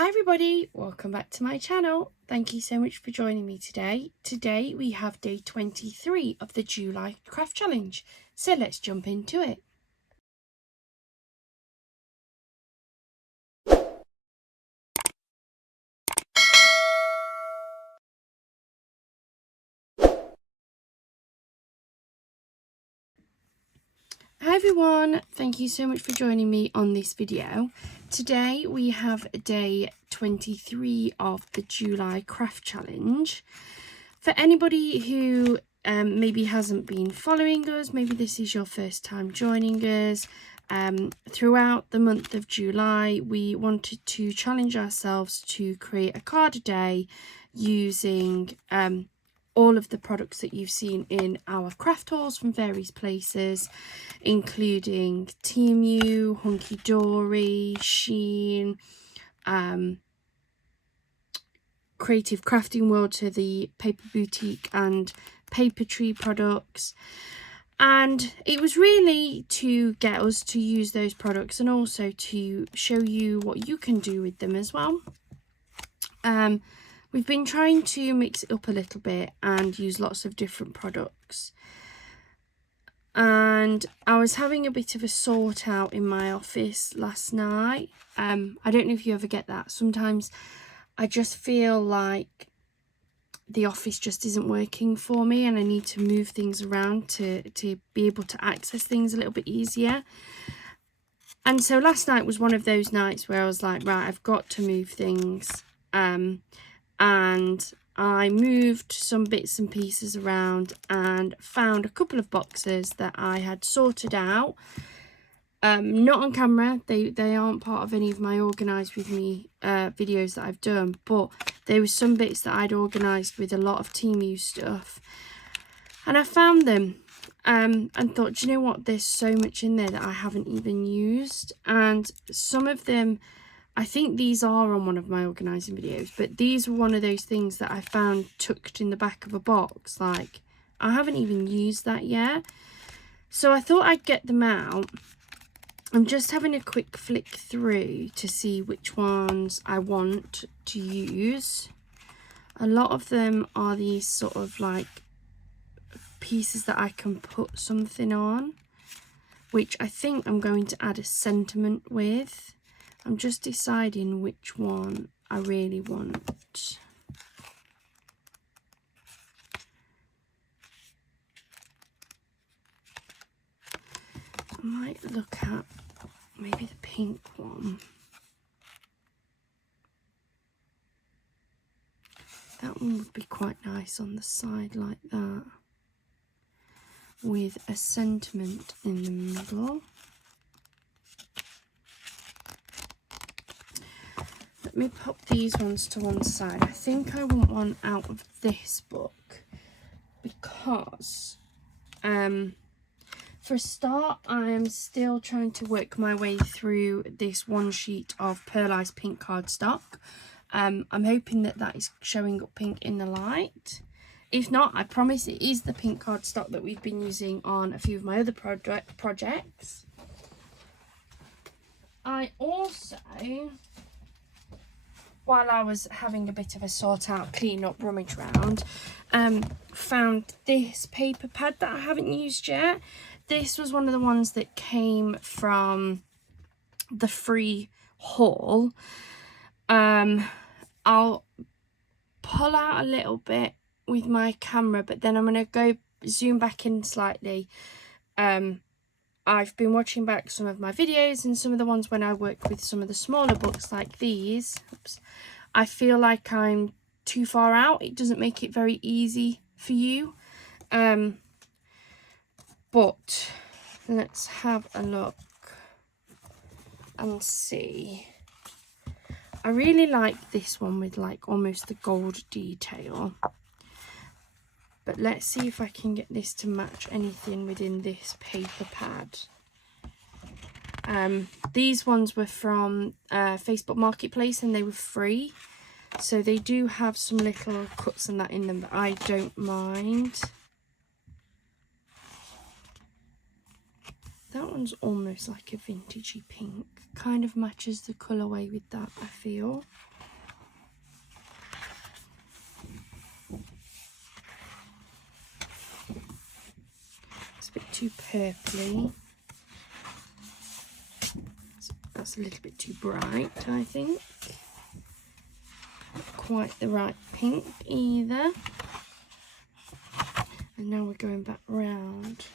Hi everybody, welcome back to my channel. Thank you so much for joining me today. Today we have day 23 of the July craft challenge. So let's jump into it. Hi everyone, thank you so much for joining me on this video. Today we have day 23 of the July craft challenge. For anybody who maybe hasn't been following us, maybe this is your first time joining us, throughout the month of July we wanted to challenge ourselves to create a card a day using all of the products that you've seen in our craft hauls from various places, including Temu, Hunkydory, Shein, Creative Crafting World, to the Paper Boutique and Paper Tree products. And it was really to get us to use those products and also to show you what you can do with them as well. We've been trying to mix it up a little bit and use lots of different products. And I was having a bit of a sort out in my office last night. I don't know if you ever get that. Sometimes I just feel like the office just isn't working for me and I need to move things around to be able to access things a little bit easier. And so last night was one of those nights where I was like, right, I've got to move things. And I moved some bits and pieces around and found a couple of boxes that I had sorted out. Not on camera, they aren't part of any of my organised with me videos that I've done, but there was some bits that I'd organised with a lot of Temu stuff. And I found them and thought, do you know what, there's so much in there that I haven't even used. And some of them, I think these are on one of my organising videos, but these were one of those things that I found tucked in the back of a box. Like, I haven't even used that yet. So I thought I'd get them out. I'm just having a quick flick through to see which ones I want to use. A lot of them are these sort of like pieces that I can put something on, which I think I'm going to add a sentiment with. I'm just deciding which one I really want. I might look at maybe the pink one. That one would be quite nice on the side like that, with a sentiment in the middle. Let me pop these ones to one side. I think I want one out of this book because for a start, I'm still trying to work my way through this one sheet of pearlized pink cardstock. I'm hoping that that is showing up pink in the light. If not, I promise it is the pink cardstock that we've been using on a few of my other projects. I also, while I was having a bit of a sort out, clean up, rummage round, found this paper pad that I haven't used yet. This was one of the ones that came from the free haul. I'll pull out a little bit with my camera, but then I'm going to go zoom back in slightly. I've been watching back some of my videos and some of the ones when I work with some of the smaller books like these. Oops. I feel like I'm too far out. It doesn't make it very easy for you. But let's have a look and see. I really like this one with like almost the gold detail. But let's see if I can get this to match anything within this paper pad. These ones were from Facebook Marketplace and they were free. So they do have some little cuts and that in them, but I don't mind. That one's almost like a vintagey pink. Kind of matches the colourway with that, I feel. too purpley. That's a little bit too bright, I think. Not quite the right pink either. And now we're going back round.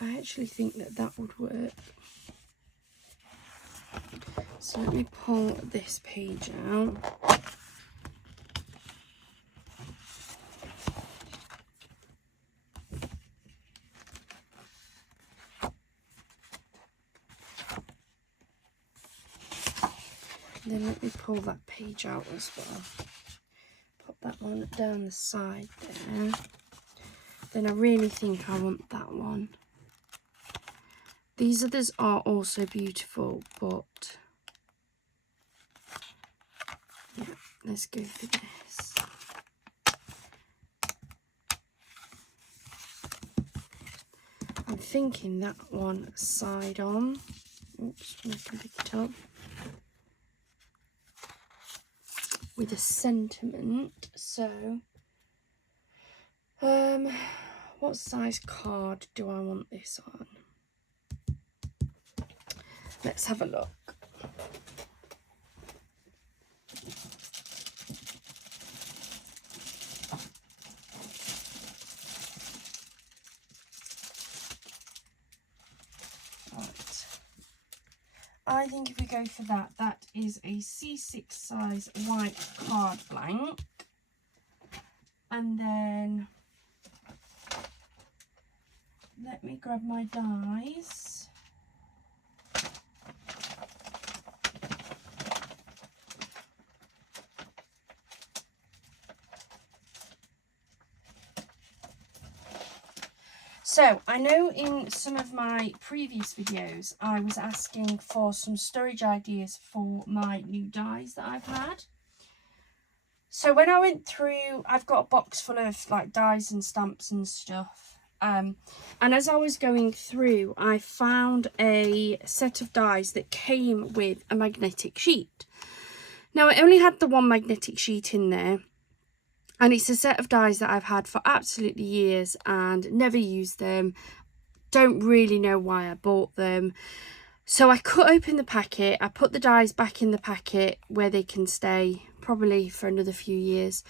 I actually think that would work. So let me pull this page out. Then let me pull that page out as well. Pop that one down the side there. Then I really think I want that one. These others are also beautiful, but yeah, let's go for this. I'm thinking that one side on. Oops, I can pick it up. With a sentiment. So, what size card do I want this on? Let's have a look. I think if we go for that, that is a C6 size white card blank. And then let me grab my dies. So, I know in some of my previous videos, I was asking for some storage ideas for my new dies that I've had. So when I went through, I've got a box full of like dies and stamps and stuff. And as I was going through, I found a set of dies that came with a magnetic sheet. Now, I only had the one magnetic sheet in there. And it's a set of dies that I've had for absolutely years and never used them. Don't really know why I bought them. So I cut open the packet. I put the dies back in the packet where they can stay probably for another few years.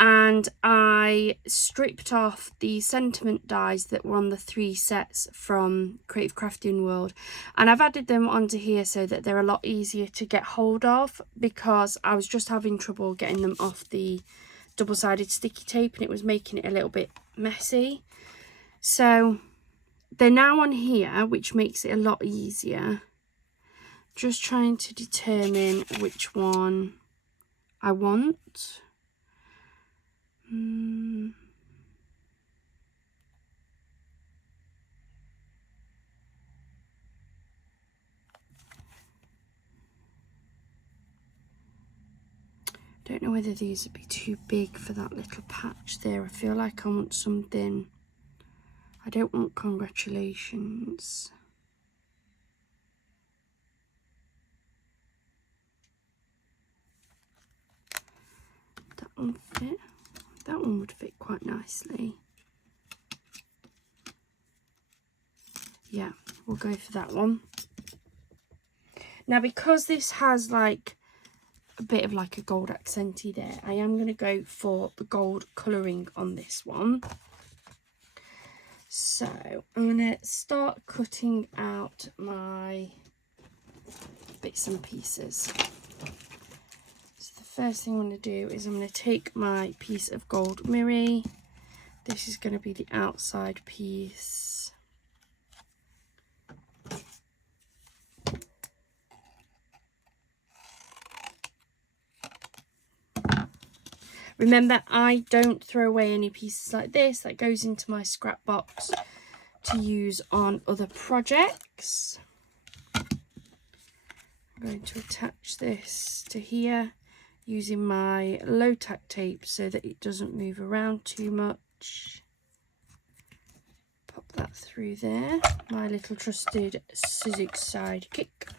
And I stripped off the sentiment dies that were on the 3 sets from Creative Crafting World. And I've added them onto here so that they're a lot easier to get hold of, because I was just having trouble getting them off the double-sided sticky tape and it was making it a little bit messy. So they're now on here, which makes it a lot easier. Just trying to determine which one I want. Don't know whether these would be too big for that little patch there. I feel like I want something. I don't want congratulations. That one fit. That one would fit quite nicely. Yeah, we'll go for that one. Now, because this has like a bit of like a gold accenty there, I am going to go for the gold colouring on this one. So I'm going to start cutting out my bits and pieces. So the first thing I'm going to do is I'm going to take my piece of gold mirror. This is going to be the outside piece. Remember, I don't throw away any pieces like this. That goes into my scrap box to use on other projects. I'm going to attach this to here using my low tack tape so that it doesn't move around too much. Pop that through there. My little trusted Sizzix sidekick.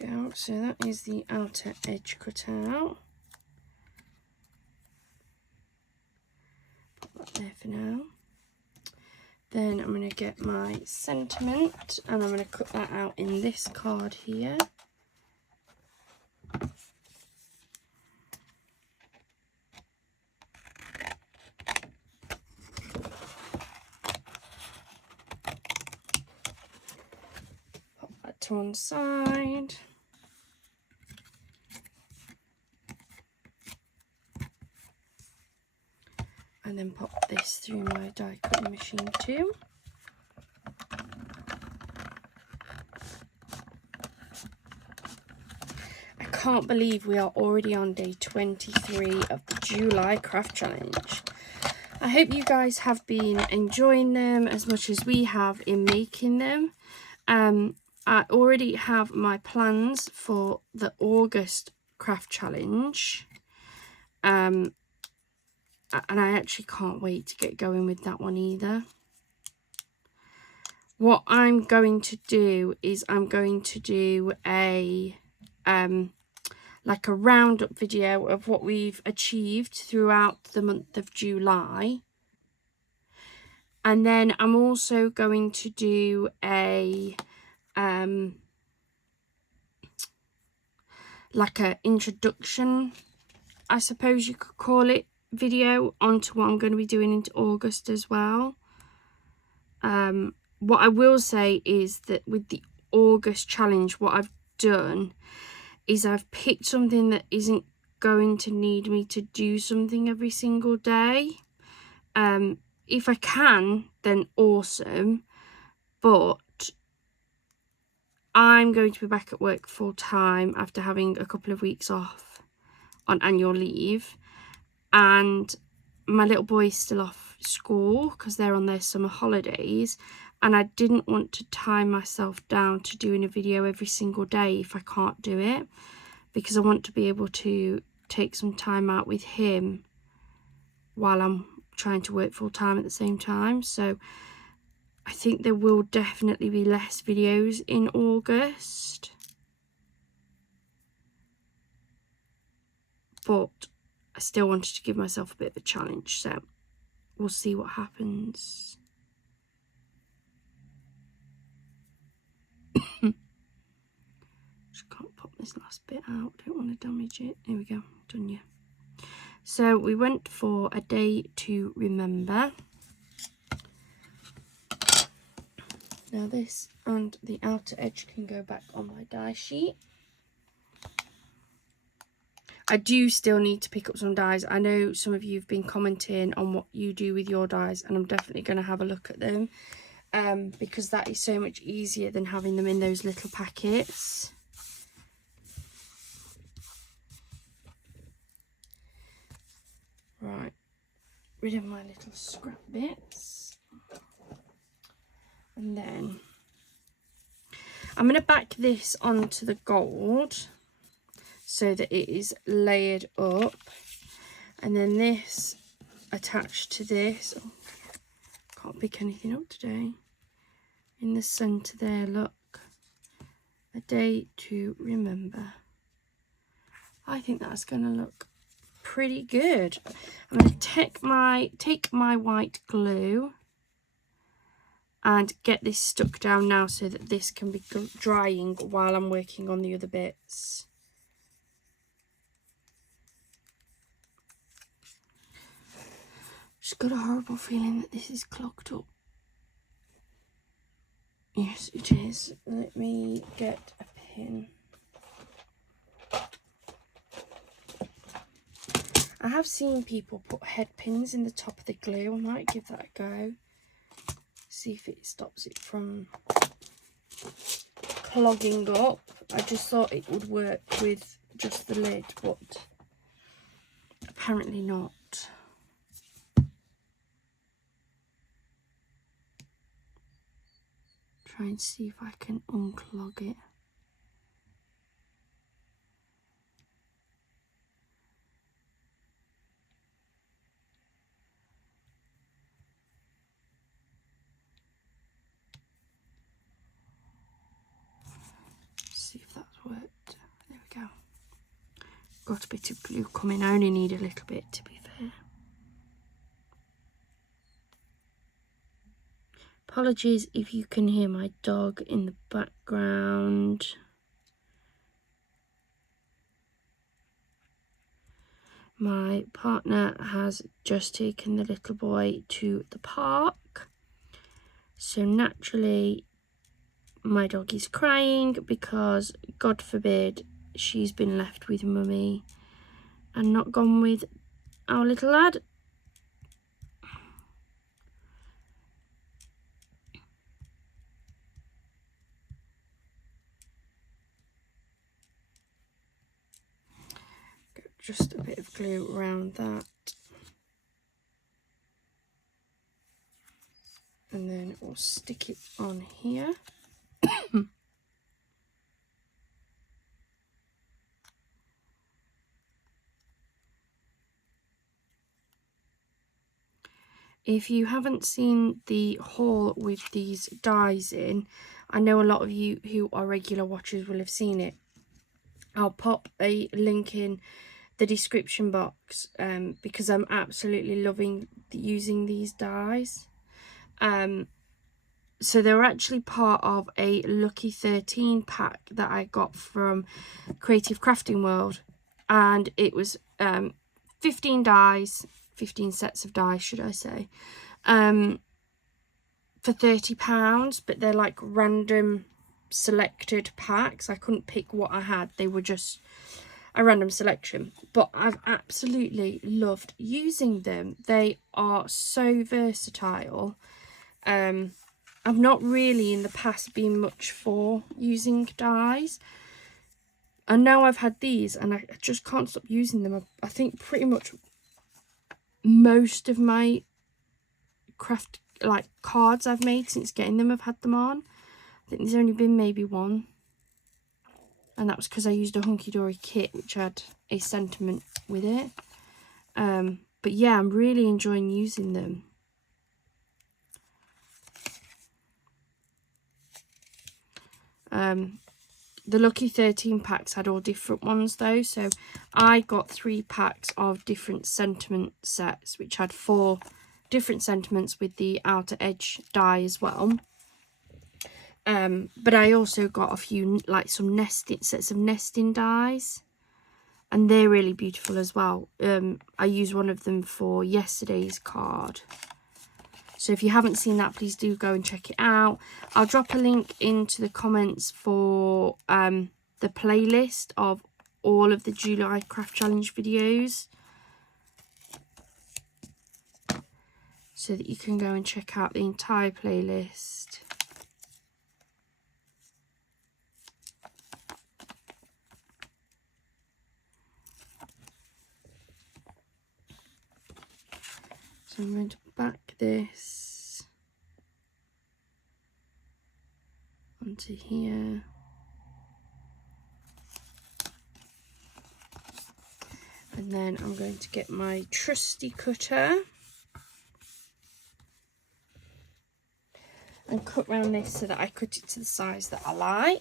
we go. So that is the outer edge cut out. Put that there for now. Then I'm going to get my sentiment and I'm going to cut that out in this card here. Pop that to one side. And then pop this through my die cutting machine too. I can't believe we are already on day 23 of the July craft challenge. I hope you guys have been enjoying them as much as we have in making them. I already have my plans for the August craft challenge. And I actually can't wait to get going with that one either. What I'm going to do is I'm going to do a like a roundup video of what we've achieved throughout the month of July. And then I'm also going to do a like a introduction, I suppose you could call it, video onto what I'm going to be doing into August as well. What I will say is that with the August challenge, what I've done is I've picked something that isn't going to need me to do something every single day. If I can, then awesome, but I'm going to be back at work full time after having a couple of weeks off on annual leave. And my little boy's still off school because they're on their summer holidays, and I didn't want to tie myself down to doing a video every single day if I can't do it, because I want to be able to take some time out with him while I'm trying to work full time at the same time. So I think there will definitely be less videos in August, but I still wanted to give myself a bit of a challenge, so we'll see what happens. Just can't pop this last bit out, don't want to damage it. Here we go, done. Yeah. So we went for a day to remember. Now this and the outer edge can go back on my die sheet. I do still need to pick up some dies. I know some of you have been commenting on what you do with your dies, and I'm definitely going to have a look at them, because that is so much easier than having them in those little packets. Right, rid of my little scrap bits. And then I'm going to back this onto the gold so that it is layered up, and then this attached to this. Oh, can't pick anything up today. In the centre there, look, a day to remember. I think that's going to look pretty good. I'm going to take my white glue and get this stuck down now so that this can be drying while I'm working on the other bits. Just got a horrible feeling that this is clogged up. Yes, it is. Let me get a pin. I have seen people put head pins in the top of the glue. I might give that a go. See if it stops it from clogging up. I just thought it would work with just the lid, but apparently not. Try and see if I can unclog it. See if that works. got a bit of glue coming. I only need a little bit, to be fair. Apologies if you can hear my dog in the background. My partner has just taken the little boy to the park. So naturally, my dog is crying because, God forbid, she's been left with mummy and not gone with our little lad. Just a bit of glue around that. And then we'll stick it on here. If you haven't seen the haul with these dies in, I know a lot of you who are regular watchers will have seen it. I'll pop a link in the description box because I'm absolutely loving using these dies. So they were actually part of a Lucky 13 pack that I got from Creative Crafting World, and it was 15 dies, 15 sets of dies should I say, for £30, but they're like random selected packs. I couldn't pick what I had, they were just a random selection, but I've absolutely loved using them. They are so versatile. I've not really in the past been much for using dies, and now I've had these and I just can't stop using them. I think pretty much most of my craft like cards I've made since getting them, I've had them on. I think there's only been maybe one, and that was because I used a Hunkydory kit which had a sentiment with it. But yeah, I'm really enjoying using them. The Lucky 13 packs had all different ones though, so I got 3 packs of different sentiment sets which had 4 different sentiments with the outer edge die as well. But I also got a few, like some nesting sets of nesting dies, and they're really beautiful as well. I used one of them for yesterday's card. So if you haven't seen that, please do go and check it out. I'll drop a link into the comments for the playlist of all of the July Craft Challenge videos, so that you can go and check out the entire playlist. So I'm going to back this onto here. And then I'm going to get my trusty cutter and cut round this so that I cut it to the size that I like.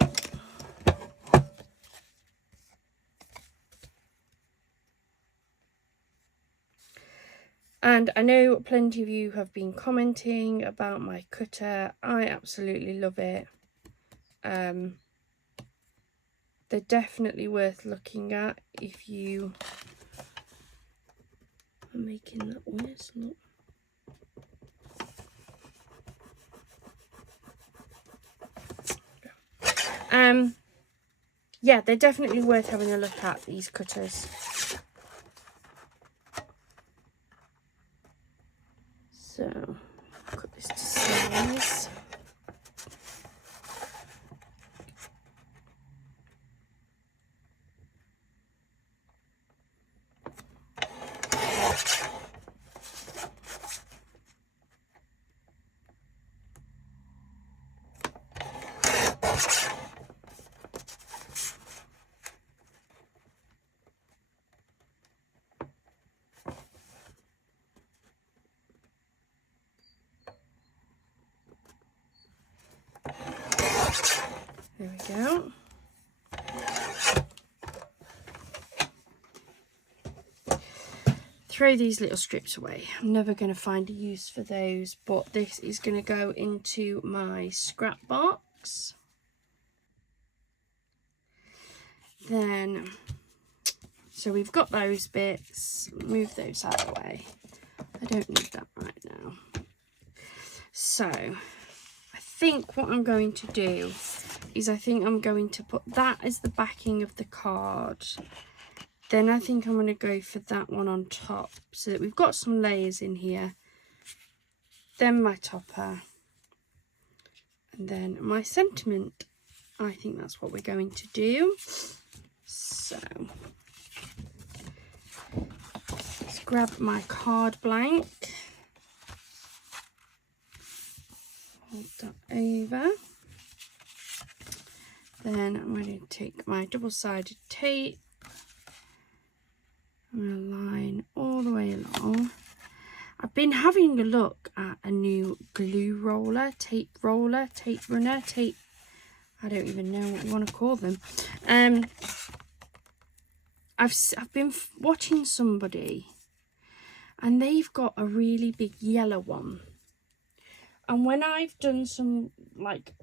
And I know plenty of you have been commenting about my cutter. I absolutely love it. They're definitely worth looking at if you are making that worse. Look. Yeah, they're definitely worth having a look at, these cutters. So, cut this to size. There we go. throw these little strips away. I'm never going to find a use for those, but this is going to go into my scrap box. Then, so we've got those bits, move those out of the way. I don't need that right now. So, I think what I'm going to do is I think I'm going to put that as the backing of the card. Then I think I'm going to go for that one on top so that we've got some layers in here. Then my topper. And then my sentiment. I think that's what we're going to do. So, let's grab my card blank. Hold that over. Then I'm going to take my double-sided tape. I'm going to line all the way along. I've been having a look at a new glue roller, tape runner, I don't even know what you want to call them. I've been watching somebody and they've got a really big yellow one. And when I've done some like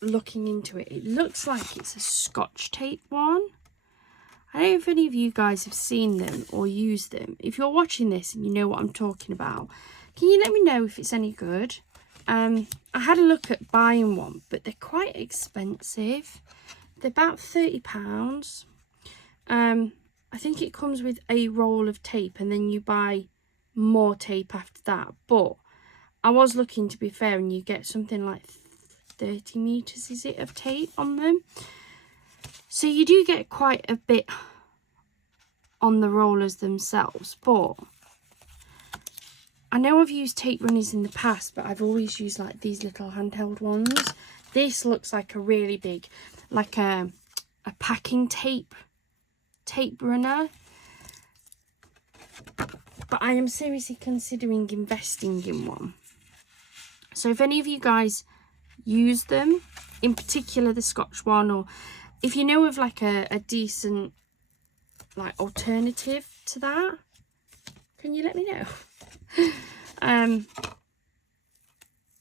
looking into it, it looks like it's a Scotch tape one. I don't know if any of you guys have seen them or used them. If you're watching this and you know what I'm talking about, can you let me know if it's any good? I had a look at buying one, but they're quite expensive. They're about £30. I think it comes with a roll of tape and then you buy more tape after that. But I was looking, to be fair, and you get something like 30 meters, is it, of tape on them. So you do get quite a bit on the rollers themselves, but I know I've used tape runners in the past, but I've always used like these little handheld ones. This looks like a really big, like a packing tape runner. But I am seriously considering investing in one. So if any of you guys use them, in particular the Scotch one, or if you know of like a decent like alternative to that, can you let me know?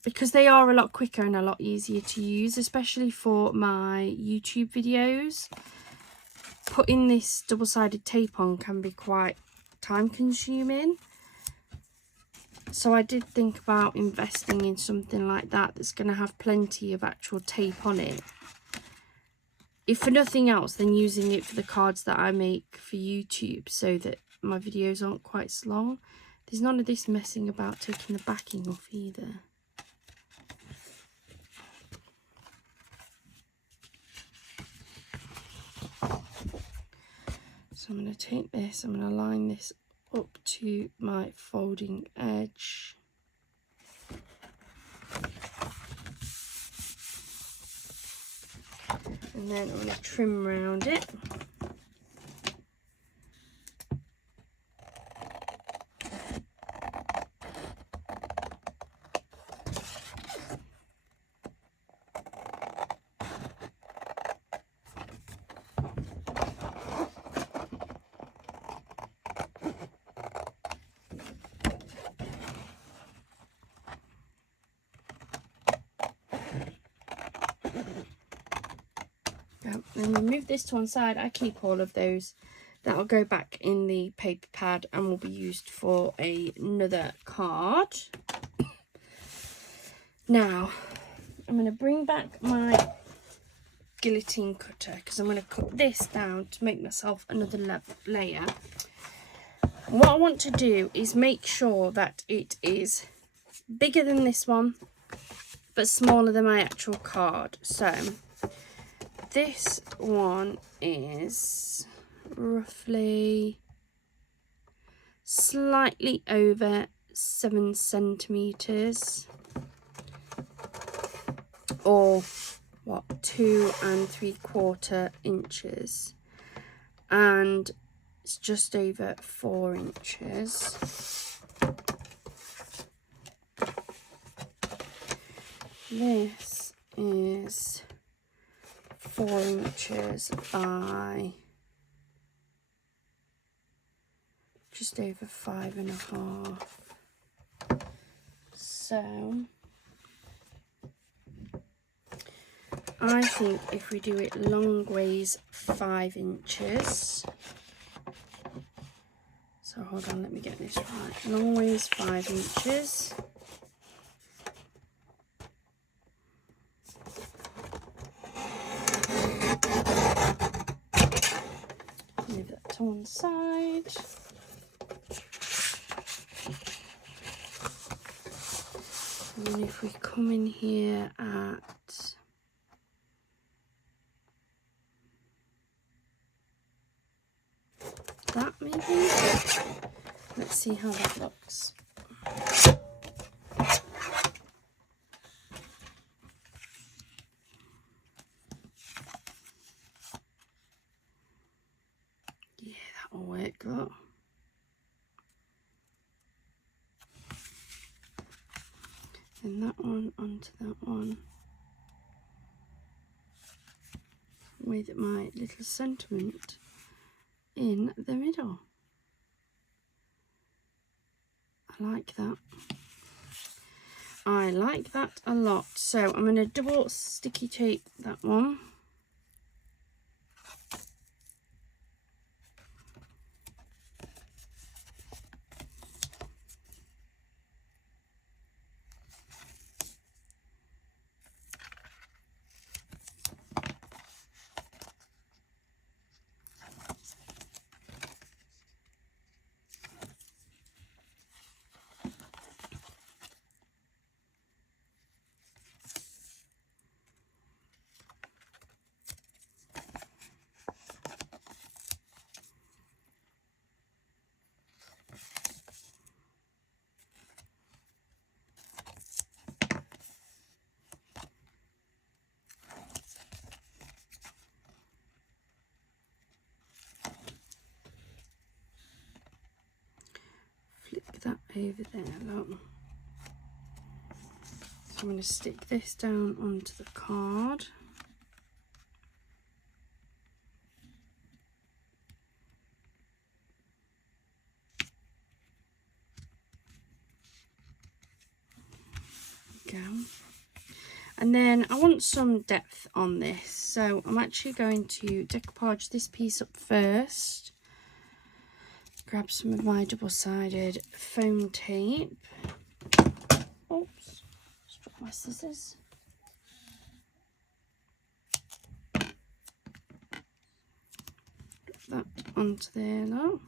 Because they are a lot quicker and a lot easier to use, especially for my YouTube videos. Putting this double-sided tape on can be quite time consuming. So I did think about investing in something like that that's going to have plenty of actual tape on it. If for nothing else, then using it for the cards that I make for YouTube so that my videos aren't quite so long. There's none of this messing about taking the backing off either. So I'm going to take this, I'm going to line this up to my folding edge. And then I'm going to trim around it. And we'll move this to one side. I keep all of those. That'll go back in the paper pad and will be used for another card. Now, I'm going to bring back my guillotine cutter because I'm going to cut this down to make myself another layer. And what I want to do is make sure that it is bigger than this one, but smaller than my actual card. So this one is roughly slightly over 7 centimeters, or what, 2 3/4 inches, and it's just over 4 inches. This is 4 inches by just over 5.5. So I think if we do it long ways 5 inches, so hold on, let me get this right, long ways 5 inches, leave that to one side. And then if we come in here at that, maybe, let's see how that looks. Yeah, that'll work, look. And that one onto that one with my little sentiment in the middle. I like that. I like that a lot. So I'm going to double sticky tape that one. That over there, look. So I'm going to stick this down onto the card. There we go. And then I want some depth on this, so I'm actually going to decoupage this piece up first. Grab some of my double-sided foam tape. Oops, just dropped my scissors. Drop that onto there now.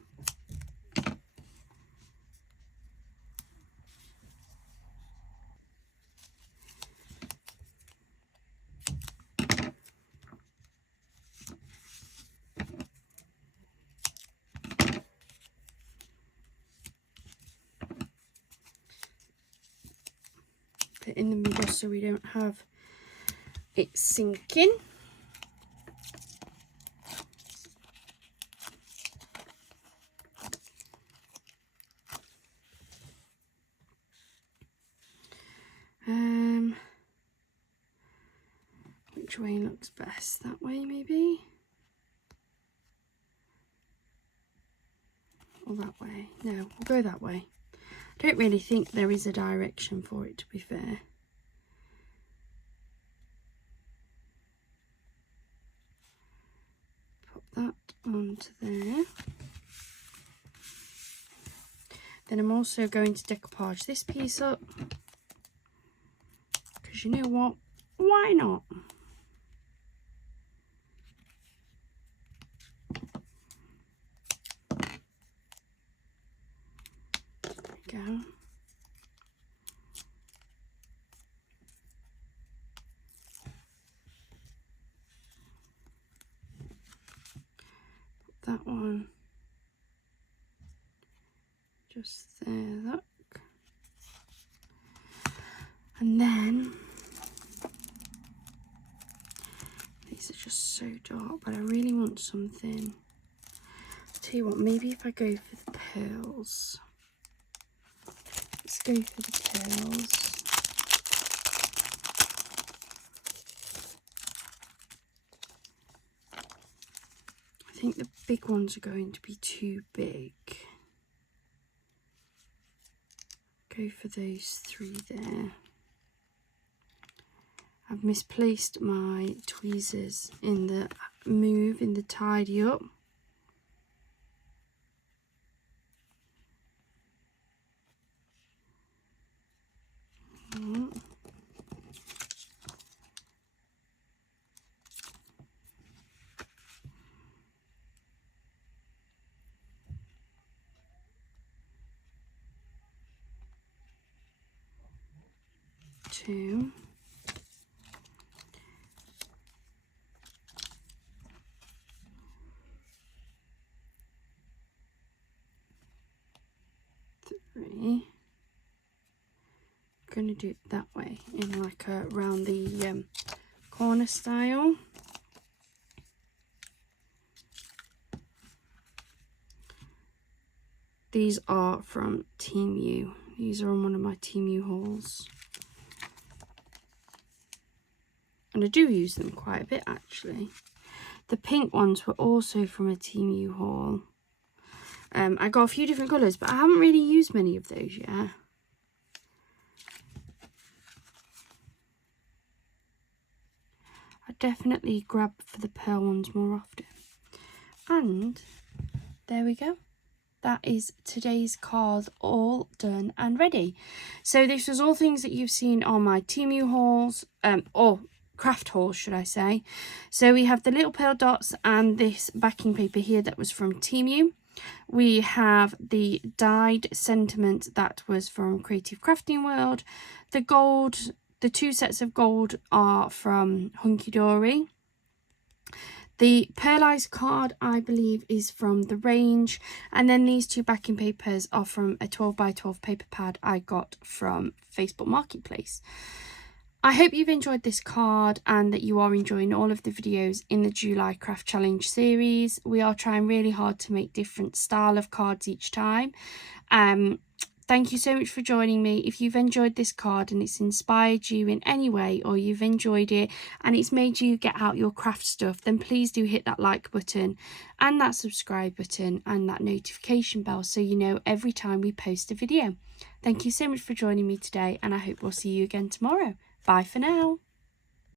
Put it in the middle so we don't have it sinking. Which way looks best? That way maybe? Or that way? No, we'll go that way. I don't really think there is a direction for it, to be fair. Pop that onto there. Then I'm also going to decoupage this piece up, because you know what? Why not? There we go. Put that one just there, look. And then these are just so dark, but I really want something. I'll tell you what, maybe if I go for the pearls. Let's go for the pearls. I think the big ones are going to be too big. go for those 3 there. I've misplaced my tweezers in the tidy up. Two. 3. Going to do it that way in like a round the corner style. These are from Temu. These are on one of my Temu hauls. And I do use them quite a bit actually. The pink ones were also from a Temu haul. I got a few different colours, but I haven't really used many of those yet. I definitely grab for the pearl ones more often. And there we go. That is today's card all done and ready. So this was all things that you've seen on my Temu hauls, or craft hauls should I say. So we have the little pearl dots and this backing paper here that was from Temu. We have the dyed sentiment that was from Creative Crafting World. The gold, the 2 sets of gold are from Hunkydory. The pearlized card, I believe, is from the range. And then these 2 backing papers are from a 12x12 paper pad I got from Facebook Marketplace. I hope you've enjoyed this card and that you are enjoying all of the videos in the July Craft Challenge series. We are trying really hard to make different style of cards each time. Thank you so much for joining me. If you've enjoyed this card and it's inspired you in any way, or you've enjoyed it and it's made you get out your craft stuff, then please do hit that like button and that subscribe button and that notification bell so you know every time we post a video. Thank you so much for joining me today, and I hope we'll see you again tomorrow. Bye for now.